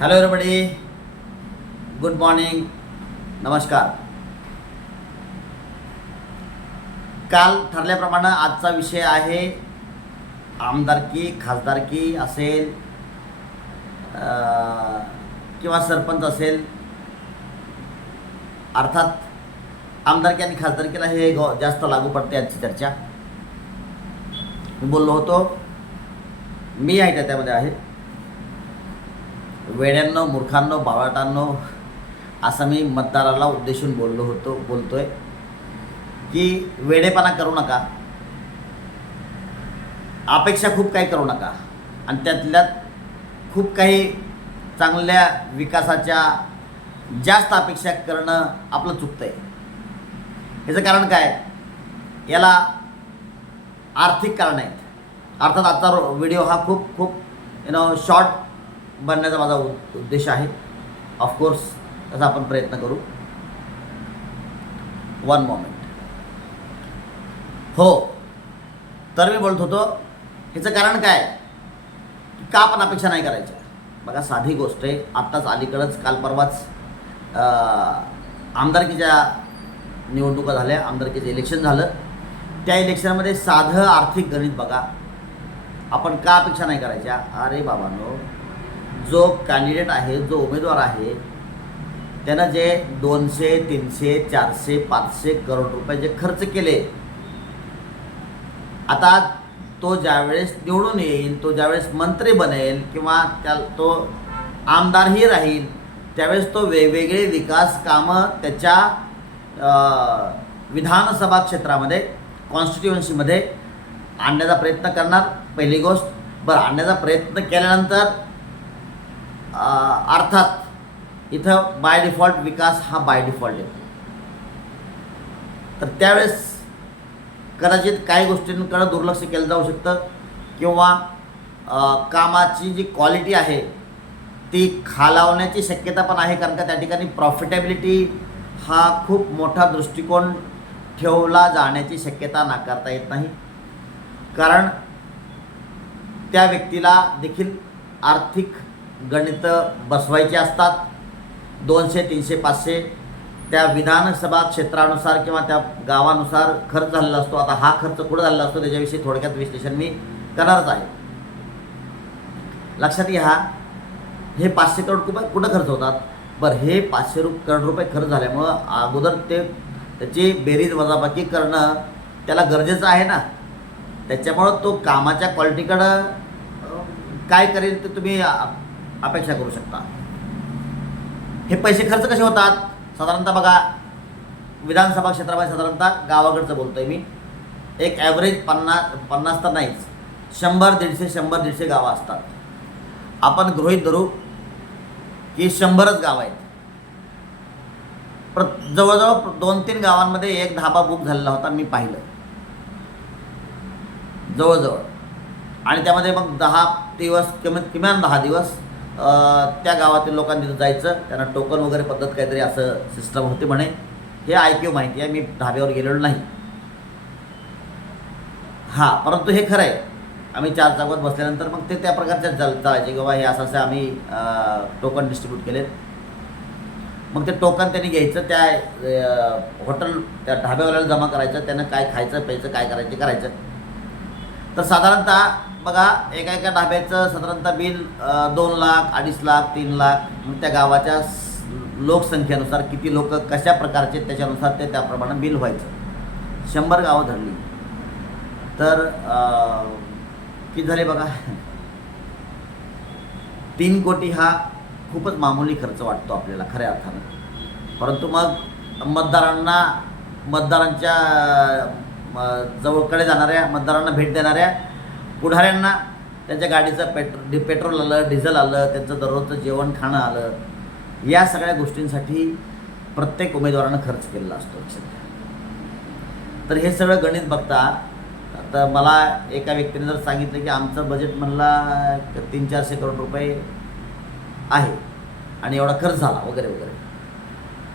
Hello everybody good morning नमस्कार काल ठरल्याप्रमाणे आजचा विषय आहे आमदारकी खासदारकी असेल किंवा सरपंच असेल. अर्थात आमदारकी आणि खासदारकीला हे ग- जास्त लागू पडते आजची चर्चा. मी बोललो होतो. मी आहे त्यामध्ये आहे? वेड्यांनो मूर्खांनो बावळटांनो असं मी मतदाराला उद्देशून बोललो होतो बोलतोय. की वेडेपणा करू नका. अपेक्षा खूप काही करू नका. आणि त्यातल्यात खूप काही चांगल्या विकासाच्या जास्त अपेक्षा करणं आपलं चुकतं आहे ह्याचं कारण काय? याला आर्थिक कारण आहेत. अर्थात आजचा व्हिडिओ हा खूप खूप यु नो शॉर्ट बनण्याचा माझा उद्देश आहे. ऑफकोर्स तसा आपण प्रयत्न करू. वन मोमेंट हो. तर मी बोलत होतो ह्याचं कारण काय का आपण अपेक्षा नाही करायच्या? बघा साधी गोष्ट आहे. आत्ताच अलीकडंच काल परवाच आमदारकीच्या निवडणुका झाल्या. आमदारकीचं इलेक्शन झालं. त्या इलेक्शनमध्ये साधं आर्थिक गणित बघा. आपण का अपेक्षा नाही करायच्या? अरे बाबांनो जो कॅन्डिडेट आहे जो उमेदवार आहे त्यानं जे दोनशे तीनशे चारशे पाचशे करोड रुपये जे खर्च केले आता तो ज्यावेळेस निवडून येईल तो ज्यावेळेस मंत्री बनेल किंवा त्या तो आमदारही राहील त्यावेळेस तो वेगवेगळे विकास कामं त्याच्या विधानसभा क्षेत्रामध्ये कॉन्स्टिट्युएन्सीमध्ये आणण्याचा प्रयत्न करणार. पहिली गोष्ट बरं आणण्याचा प्रयत्न केल्यानंतर अर्थात इथं बाय डिफॉल्ट विकास हा बाय डिफॉल्ट येतो. तर त्यावेळेस कदाचित काही गोष्टींकडे दुर्लक्ष केलं जाऊ शकतं किंवा कामाची जी क्वालिटी आहे ती खालावण्याची शक्यता पण आहे कारण का त्या ठिकाणी प्रॉफिटेबिलिटी हा खूप मोठा दृष्टिकोन ठेवला जाण्याची शक्यता नाकारता येत नाही. कारण त्या व्यक्तीला देखील आर्थिक गणितं बसवायची असतात. दोनशे तीनशे पाचशे. त्या विधानसभा क्षेत्रानुसार किंवा त्या गावानुसार खर्च झालेला असतो. आता हा खर्च कुठं झालेला असतो? त्याच्याविषयी थोडक्यात विश्लेषण मी करणारच आहे. लक्षात घ्या हे पाचशे करोड रुपये कुठं खर्च होतात? बरं हे पाचशे रु करोड रुपये खर्च झाल्यामुळं अगोदर ते त्याची बेरीज वजाबाकी करणं त्याला गरजेचं आहे ना? त्याच्यामुळं तो कामाच्या क्वालिटीकडं काय करेल ते तुम्ही अपेक्षा करू शकता. हे पैसे खर्च कसे होतात? साधारणतः बघा विधानसभा क्षेत्रामध्ये साधारणतः गावाकडचं बोलतोय मी. एक ॲव्हरेज पन्नास पन्नास तर नाहीच शंभर दीडशे शंभर दीडशे गावं असतात. आपण गृहीत धरू की शंभरच गावं आहेत. प्र जवळजवळ दोन तीन गावांमध्ये एक धाबा बुक झालेला होता मी पाहिलं. जवळजवळ. आणि त्यामध्ये मग दहा दिवस किमान किमान दहा दिवस त्या गावातील लोकांनी तिथं जायचं त्यांना टोकन वगैरे पद्धत काहीतरी असं सिस्टम होती म्हणे. हे ऐकीव माहिती आहे मी धाब्यावर गेलेलो नाही. हां परंतु हे खरं आहे. आम्ही चार चौकात बसल्यानंतर मग ते त्या प्रकारच्या चाल चालायचे किंवा हे असं असं आम्ही टोकन डिस्ट्रीब्यूट केलेत. मग ते टोकन त्यांनी घ्यायचं त्या हॉटेल त्या ढाब्यावाल्याला जमा करायचं त्यानं काय खायचं प्यायचं काय करायचं ते करायचं. तर साधारणतः बघा एका एका ढाब्याचं साधारणतः बिल दोन लाख अडीच लाख तीन लाख मग त्या गावाच्या लोकसंख्येनुसार किती लोक कशा प्रकारचे त्याच्यानुसार ते त्याप्रमाणे बिल व्हायचं. शंभर गावं धरली. तर किती झाले बघा? तीन कोटी हा खूपच मामूली खर्च वाटतो आपल्याला खऱ्या अर्थानं. परंतु मग मतदारांना मतदारांच्या जवळकडे जाणाऱ्या मतदारांना भेट देणाऱ्या पुढाऱ्यांना त्यांच्या गाडीचं पेट्रो डि पेट्रोल आलं डिझेल आलं त्यांचं दररोजचं जेवण खाणं आलं या सगळ्या गोष्टींसाठी प्रत्येक उमेदवारानं खर्च केलेला असतो सध्या. तर हे सगळं गणित बघता आता मला एका व्यक्तीने जर सांगितलं की आमचं बजेट म्हणला तीन चारशे करोड रुपये आहे आणि एवढा खर्च झाला वगैरे वगैरे.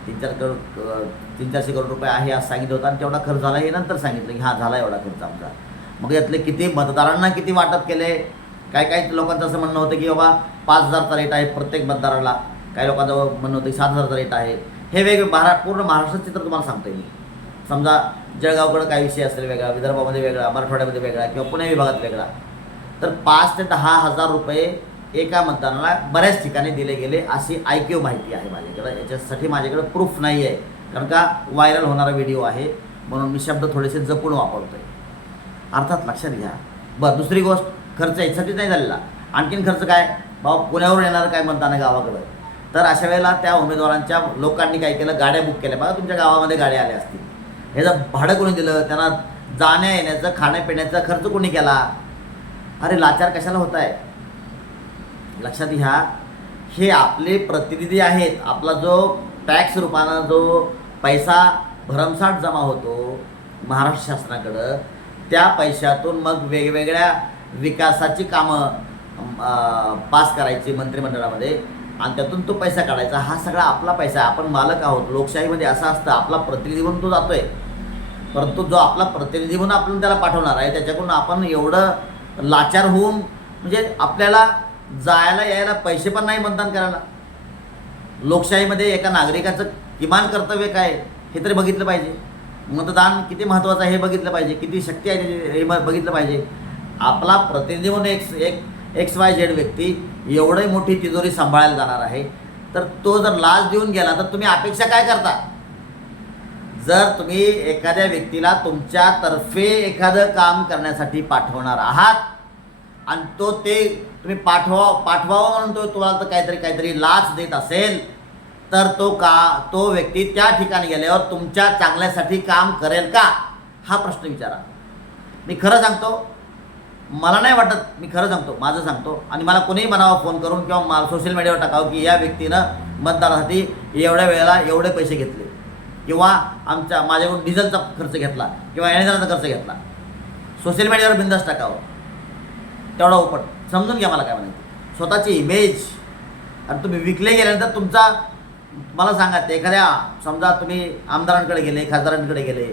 तीन चार करोड तीन चारशे करोड रुपये आहे असं सांगितलं होतं आणि तेवढा खर्च झाला हे नंतर सांगितलं की हा झाला एवढा खर्च आमचा. मग यातले किती मतदारांना किती वाटप केले? काय काय लोकांचं असं म्हणणं होतं की बाबा पाच हजारचा रेट आहे प्रत्येक मतदाराला. काही लोकांचं म्हणणं होतं की सात हजारचा रेट आहे. हे वेगळे महारा पूर्ण महाराष्ट्र चित्र तुम्हाला सांगतोय मी. समजा जळगावकडं काही विषय असेल वेगळा विदर्भामध्ये वेगळा मराठवाड्यामध्ये वेगळा किंवा पुणे विभागात वेगळा. तर पाच ते दहा हजार रुपये एका मतदाराला बऱ्याच ठिकाणी दिले गेले अशी ऐकीव माहिती आहे माझ्याकडं. याच्यासाठी माझ्याकडं प्रूफ नाही आहे कारण का व्हायरल होणारा व्हिडिओ आहे. म्हणून मी शब्द थोडेसे जपून वापरतो आहे अर्थात लक्षात घ्या. बरं दुसरी गोष्ट खर्च याच्यासाठी नाही झालेला. आणखीन खर्च काय? भाऊ पुण्यावरून येणार काय म्हणताना गावाकडं? तर अशा वेळेला त्या उमेदवारांच्या लोकांनी काय केलं? गाड्या बुक केल्या. बघा तुमच्या गावामध्ये गाड्या आल्या असतील. ह्याचं भाडं कोणी दिलं त्यांना जाण्या येण्याचं खाण्यापिण्याचा खर्च कोणी केला? अरे लाचार कशाला होत आहे लक्षात घ्या. हे आपले प्रतिनिधी आहेत. आपला जो टॅक्स रूपानं जो पैसा भरमसाठ जमा होतो महाराष्ट्र शासनाकडं त्या पैशातून मग वेगवेगळ्या विकासाची कामं पास करायची मंत्रिमंडळामध्ये. आणि त्यातून तो पैसा काढायचा. हा सगळा आपला पैसा आहे. आपण मालक आहोत. लोकशाहीमध्ये असं असतं आपला प्रतिनिधी म्हणून तो जातोय. परंतु जो आपला प्रतिनिधी म्हणून आपण त्याला पाठवणार आहे त्याच्याकडून आपण एवढं लाचार होऊन म्हणजे आपल्याला जायला यायला पैसे पण नाही मतदान करायला. लोकशाहीमध्ये एका नागरिकाचं किमान कर्तव्य काय हे तरी बघितलं पाहिजे. मतदान किती महत्त्वाचं आहे हे बघितलं पाहिजे किती शक्ती आहे हे बघितलं पाहिजे. आपला प्रतिनिधी म्हणून एक एक एक्स वाय झेड व्यक्ती एवढी मोठी तिजोरी सांभाळायला जाणार आहे. तर तो जर लाच देऊन गेला तर तुम्ही अपेक्षा काय करता? जर तुम्ही एखाद्या व्यक्तीला तुमच्यातर्फे एखादं काम करण्यासाठी पाठवणार आहात आणि तो ते तुम्ही पाठवा पाठवावं म्हणून तो तुम्हाला तर काहीतरी काहीतरी लाच देत असेल तर तो का तो व्यक्ती त्या ठिकाणी गेल्यावर तुमच्या चांगल्यासाठी काम करेल का? हा प्रश्न विचारा. मी खरं सांगतो मला नाही वाटत मी खरं सांगतो माझं सांगतो. आणि मला कोणीही म्हणावं फोन करून किंवा मला सोशल मीडियावर टाकावं की या व्यक्तीनं मतदानासाठी एवढ्या वेळेला एवढे पैसे घेतले. किंवा आमच्या माझ्याकडून डिझेलचा खर्च घेतला किंवा येण्याजाण्याचा खर्च घेतला. सोशल मीडियावर बिंदास टाकावं. तेवढा उपट. समजून घ्या मला काय म्हणायचं. स्वतःची इमेज आणि तुम्ही विकले गेल्यानंतर तुमचा मला सांगा ते एखाद्या समजा तुम्ही आमदारांकडे गेले खासदारांकडे गेले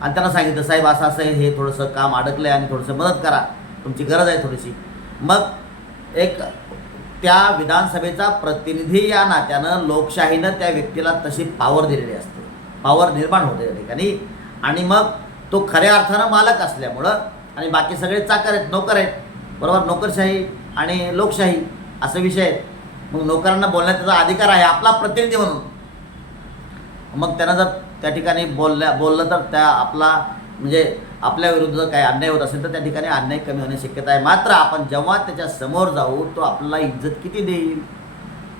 आणि त्यांना सांगितलं साहेब असं असं हे थोडंसं काम अडकलं आहे आणि थोडंसं मदत करा तुमची गरज आहे थोडीशी. मग एक त्या विधानसभेचा प्रतिनिधी या नात्यानं लोकशाहीनं त्या व्यक्तीला तशी पावर दिलेली असते. पावर निर्माण होते त्या ठिकाणी. आणि मग तो खऱ्या अर्थानं मालक असल्यामुळं आणि बाकी सगळे चाकर आहेत नोकर आहेत बरोबर? नोकरशाही आणि लोकशाही असे विषय आहेत मग नोकरांना बोलण्याचा अधिकार आहे आपला प्रतिनिधी म्हणून. मग त्यांना जर त्या ठिकाणी बोलल्या बोललं तर त्या आपला म्हणजे आपल्या विरुद्ध काही अन्याय होत असेल तर त्या ठिकाणी अन्याय कमी होण्याची शक्यता आहे. मात्र आपण जेव्हा त्याच्यासमोर जाऊ तो आपल्याला इज्जत किती देईल?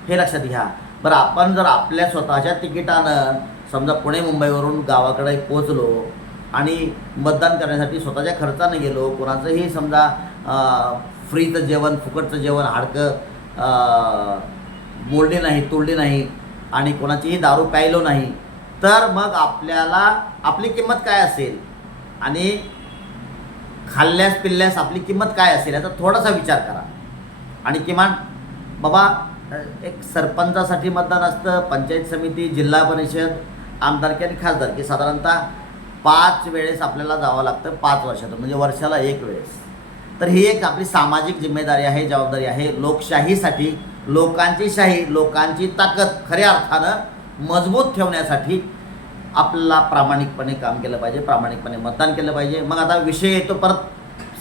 हे लक्षात घ्या. बरं आपण जर आपल्या स्वतःच्या तिकिटानं समजा पुणे मुंबईवरून गावाकडे पोचलो आणि मतदान करण्यासाठी स्वतःच्या खर्चानं गेलो कोणाचंही समजा फ्रीचं जेवण फुकटचं जेवण हाडकं अं, नाही तोडले नाही आणि कोणाचीही दारू प्यायलो नाही तर मग आपल्याला आपली किंमत काय असेल? आणि खाल्ल्यास पिल्ल्यास आपली किंमत काय असेल? याचा थोडासा विचार करा. आणि किमान बाबा एक सरपंचासाठी मतदान असतं पंचायत समिती जिल्हा परिषद आमदारकी आणि खासदारकी साधारणतः पाच वेळेस आपल्याला जावं लागतं पाच वर्षातून म्हणजे वर्षाला एक वेळेस. तर ही एक आपली सामाजिक जिम्मेदारी आहे जबाबदारी आहे. लोकशाहीसाठी लोकांची शाही लोकांची ताकद खऱ्या अर्थानं मजबूत ठेवण्यासाठी आपल्याला प्रामाणिकपणे काम केलं पाहिजे प्रामाणिकपणे मतदान केलं पाहिजे. मग आता विषय येतो परत.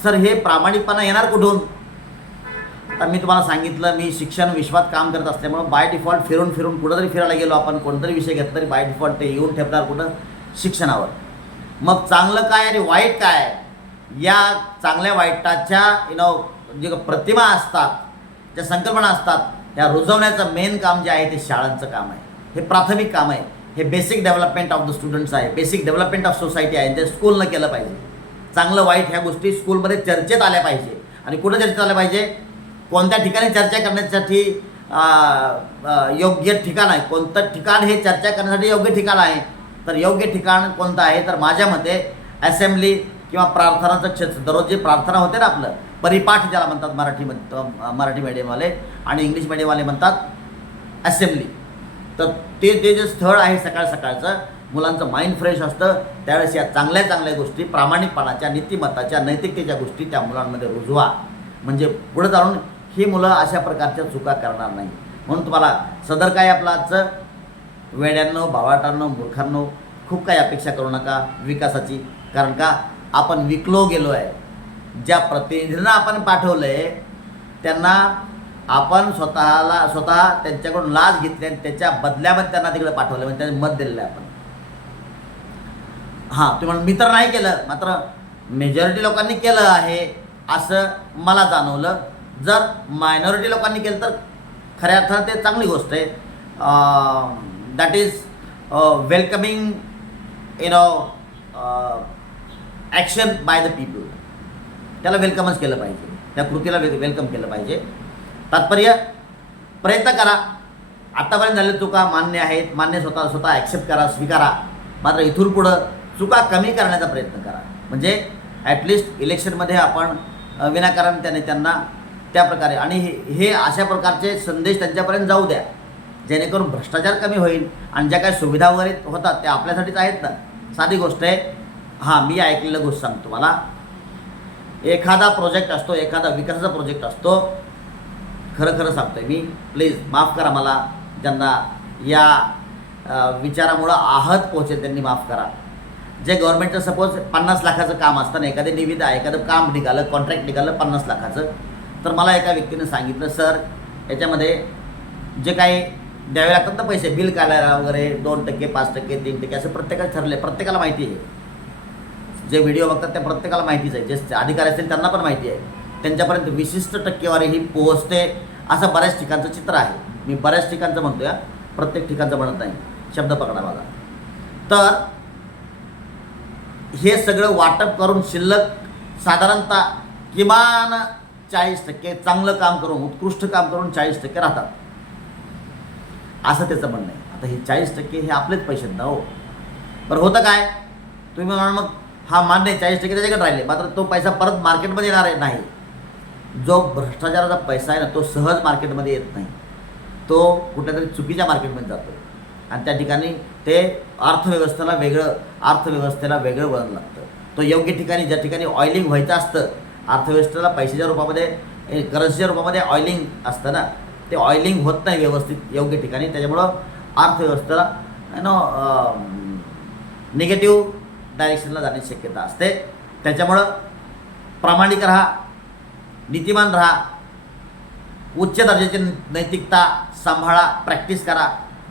सर हे प्रामाणिकपणा येणार कुठून? आता मी तुम्हाला सांगितलं मी शिक्षण विश्वात काम करत असल्यामुळं बाय डिफॉल्ट फिरून फिरून कुठंतरी फिरायला गेलो आपण कोणतरी विषय घेतला तरी बाय डिफॉल्ट ते येऊन ठेवणार कुठं? शिक्षणावर. मग चांगलं काय आणि वाईट काय? या चांगल्या वाईटाच्या यु नो जे प्रतिमा असतात ज्या संकल्पना असतात त्या रुजवण्याचं मेन काम जे आहे ते शाळांचं काम आहे. हे प्राथमिक काम आहे. हे basic development of the students आहे. बेसिक डेव्हलपमेंट ऑफ सोसायटी आहे. ते स्कूलनं केलं पाहिजे. चांगलं वाईट ह्या गोष्टी स्कूलमध्ये चर्चेत आल्या पाहिजे. आणि कुठं चर्चेत आल्या पाहिजे? कोणत्या ठिकाणी चर्चा करण्यासाठी योग्य ठिकाण आहे? कोणतं ठिकाण हे चर्चा करण्यासाठी योग्य ठिकाण आहे? तर योग्य ठिकाण कोणतं आहे? तर माझ्या मते असेंब्ली किंवा प्रार्थनाचं क्षेत्र दररोज जे प्रार्थना होते ना आपलं. परिपाठ ज्याला म्हणतात मराठी मराठी मीडियमवाले आणि इंग्लिश मीडियमवाले म्हणतात असेंब्ली तर ते ते जे स्थळ आहे सकाळ सकाळचं मुलांचं माइंड फ्रेश असतं. त्यावेळेस या चांगल्या चांगल्या गोष्टी प्रामाणिकपणाच्या नीतिमत्ताच्या नैतिकतेच्या गोष्टी त्या मुलांमध्ये रुजवा. म्हणजे पुढे जाऊन ही मुलं अशा प्रकारच्या चुका करणार नाही. म्हणून तुम्हाला सदर काय आपलं आजचं? वेड्यांनो भावाटांनो मूर्खांनो खूप काही अपेक्षा करू नका विकासाची. कारण का? आपण विकलो गेलो आहे ज्या प्रतिनिधींना आपण पाठवलं आहे त्यांना आपण स्वतःला स्वतः त्यांच्याकडून लाच घेतली आणि त्याच्या बदल्यामध्ये त्यांना तिकडे पाठवलं म्हणजे त्यांनी मत दिलेलं आहे आपण. हां तुम्ही म्हणून मी तर नाही केलं मात्र मेजॉरिटी लोकांनी केलं आहे असं मला जाणवलं. जर मायनॉरिटी लोकांनी केलं तर खऱ्या अर्थानं ते चांगली गोष्ट आहे. That is welcoming you know action by the people त्याला वेलकमच केलं पाहिजे. त्या कृतीला वे वेलकम केलं पाहिजे. तात्पर्य प्रयत्न करा. आत्तापर्यंत झालेल्या चुका मान्य आहेत. मान्य स्वतः स्वतः ॲक्सेप्ट करा स्वीकारा. मात्र इथून पुढं चुका कमी करण्याचा प्रयत्न करा. म्हणजे ॲटलिस्ट इलेक्शनमध्ये आपण विनाकारण त्याने त्यांना त्या प्रकारे आणि हे हे अशा प्रकारचे संदेश त्यांच्यापर्यंत जाऊ द्या. जेणेकरून भ्रष्टाचार कमी होईल आणि ज्या काही सुविधा वगैरे होतात त्या आपल्यासाठीच आहेत ना. साधी गोष्ट आहे हां मी ऐकलेलं गोष्ट सांगतो मला एखादा प्रोजेक्ट असतो एखादा विकासाचा प्रोजेक्ट असतो खरं खरं सांगतोय मी. प्लीज माफ करा मला. ज्यांना या विचारामुळं आहत पोहोचेल त्यांनी माफ करा. जे गव्हर्नमेंटचं सपोज पन्नास लाखाचं काम असताना एखादी निविदा एखादं काम निघालं कॉन्ट्रॅक्ट निघालं पन्नास लाखाचं तर मला एका व्यक्तीनं सांगितलं सर याच्यामध्ये जे काही द्यावे लागतात ना पैसे बिल काढायला वगैरे दोन टक्के पाच टक्के तीन टक्के असं प्रत्येकाला ठरले प्रत्येकाला माहिती आहे. जे व्हिडिओ बघतात त्या प्रत्येकाला माहितीच आहे. जे अधिकारी असतील त्यांना पण माहिती आहे. त्यांच्यापर्यंत विशिष्ट टक्केवारी ही पोहोचते असं बऱ्याच ठिकाणचं चित्र आहे. मी बऱ्याच ठिकाणचं म्हणतो या प्रत्येक ठिकाणचं म्हणत नाही. शब्द पकडा माझा. तर हे सगळं वाटप करून शिल्लक साधारणतः किमान चाळीस टक्के चांगलं काम करून उत्कृष्ट काम करून चाळीस टक्के राहतात. असं त्याचं म्हणणं आहे. आता हे चाळीस टक्के हे आपलेच पैसे आहेत ना हो? बरं होतं काय? तुम्ही म्हणाल मग हा मान्य चाळीस टक्के त्याच्याकडे राहिले. मात्र तो पैसा परत मार्केटमध्ये येणार नाही. जो भ्रष्टाचाराचा पैसा आहे ना तो सहज मार्केटमध्ये येत नाही. तो कुठेतरी चुकीच्या मार्केटमध्ये जातो. आणि त्या ठिकाणी ते अर्थव्यवस्थेला वेगळं अर्थव्यवस्थेला वेगळं वळण लागतं. तो योग्य ठिकाणी ज्या ठिकाणी ऑइलिंग व्हायचं असतं अर्थव्यवस्थेला पैशाच्या रूपामध्ये करन्सीच्या रूपामध्ये ऑइलिंग असतं ना ते ऑइलिंग होत नाही व्यवस्थित योग्य ठिकाणी. त्याच्यामुळं अर्थव्यवस्थेला नो निगेटिव्ह डायरेक्शनला जाण्याची शक्यता असते. त्याच्यामुळं प्रामाणिक राहा नीतिमान राहा उच्च दर्जाची नैतिकता सांभाळा प्रॅक्टिस करा.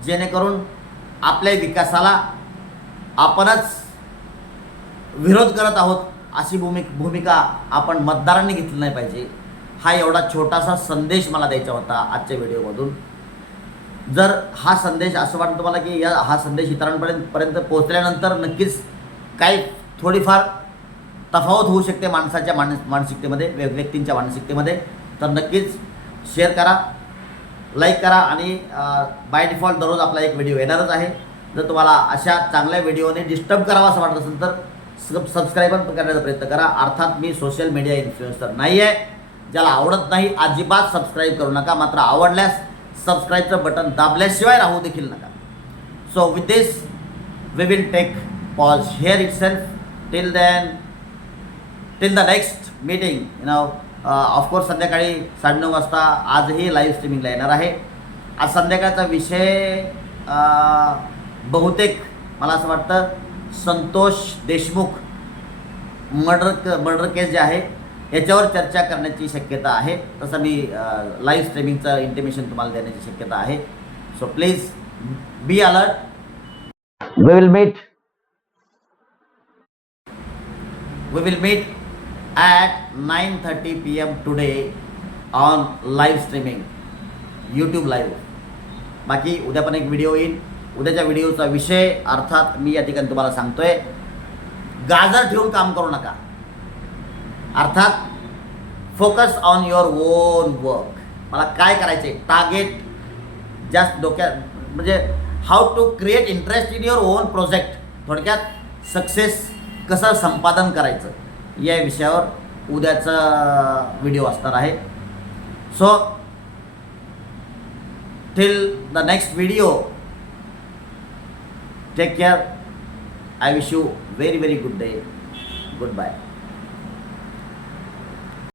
जेणेकरून आपल्या विकासाला आपणच विरोध करत आहोत अशी भूमि भूमिका आपण मतदारांनी घेतली नाही पाहिजे. हा एवढा छोटासा संदेश मला द्यायचा होता आजच्या व्हिडिओमधून. जर हा संदेश असं वाटतं तुम्हाला की या हा संदेश इतरांपर्यंत पर्यंत पोहोचल्यानंतर नक्कीच काही थोडीफार तफावत होऊ शकते माणसाच्या मानस मानसिकतेमध्ये व्य- व्यक्तींच्या मानसिकतेमध्ये. तर नक्कीच शेअर करा लाईक करा आणि बाय डिफॉल्ट दररोज आपला एक व्हिडिओ येणारच आहे. जर तुम्हाला अशा चांगल्या व्हिडिओने डिस्टर्ब करावा असं वाटत असेल तर सब सबस्क्राईब पण करण्याचा प्रयत्न करा. अर्थात मी सोशल मीडिया इन्फ्लुएन्सर नाही आहे. ज्याला आवडत नाही अजिबात सबस्क्राईब करू नका. मात्र आवडल्यास सबस्क्राईबचं बटन दाबल्याशिवाय राहू देखील नका. So with this we will take pause here itself till then till the next meeting you of course संध्याकाळी साडेनऊ वाजता आजही लाईव्ह स्ट्रीमिंगला येणार आहे. आज संध्याकाळचा विषय uh, बहुतेक मला असं वाटतं संतोष देशमुख मर्डर क मर्डर केस जे आहे याच्यावर चर्चा करण्याची शक्यता आहे. तसं मी लाईव्ह स्ट्रीमिंगचं इंटिमेशन तुम्हाला देण्याची शक्यता आहे. So please be alert we will meet we will meet at 9:30 p.m. today on live streaming YouTube live. बाकी उद्या पण एक व्हिडिओ येईल. उद्याच्या व्हिडिओचा विषय अर्थात मी या ठिकाणी तुम्हाला सांगतोय गाजर ठेवून काम करू नका. अर्थात focus on your own work मला काय करायचे टार्गेट जास्त डोक्यात म्हणजे how to create interest in your own project थोडक्यात सक्सेस कसं संपादन करायचं या विषयावर उद्याचा व्हिडिओ असणार आहे. So till the next video take care I wish you very very good day goodbye